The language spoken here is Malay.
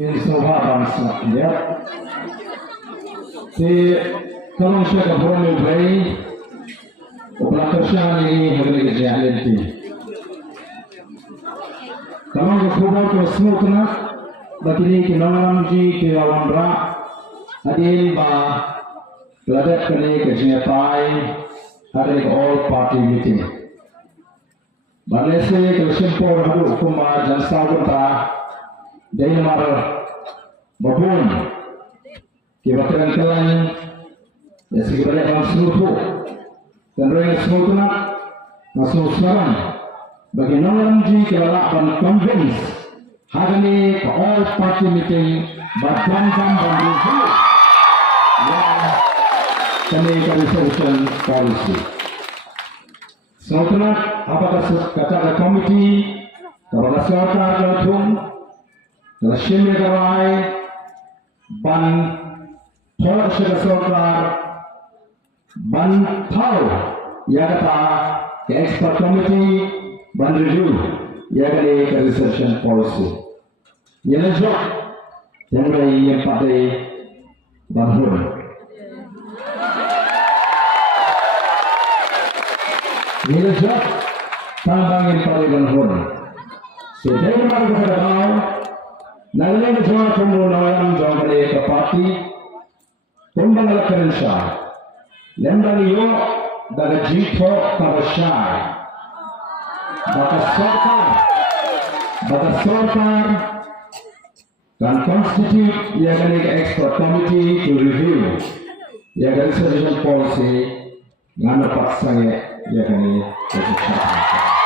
in Soha Bangsa ya. Si kalau saya kebetulan beri operasi ini hari ini jalan ti. Kalau kebetulan tu smooth na, bagi kinongan ji kirawandra adil ba ladat kene kejepai hari all party meeting. Malaysia Kelsimpur hadu kuma jansa gunta dari mar babun kibatan kelan ya sekiranya dalam seluruh dan mereka semua masuk sekarang bagi orang ji kalau akan convince hari ini all party meeting berpandang dan review dan kami resolution policy. Selanjutnya, apakah kata komiti, apakah serta dalam Lashim Megawai, ban tolak serta ban tahu, ya kata expert committee ban review, ya kata resolution policy. Yang lain yang lain yang pada bangun. Ini job tambangin paligan hon. Sedang malu kepada kau, nalai jual pembunuhan jual ke parti, pembangunan kerja, lembani yo dari jito kawasai, batas sorkar, dan constitute yang expert committee to review, yang resolution policy, ngana paksanya. Ya kami berbicara.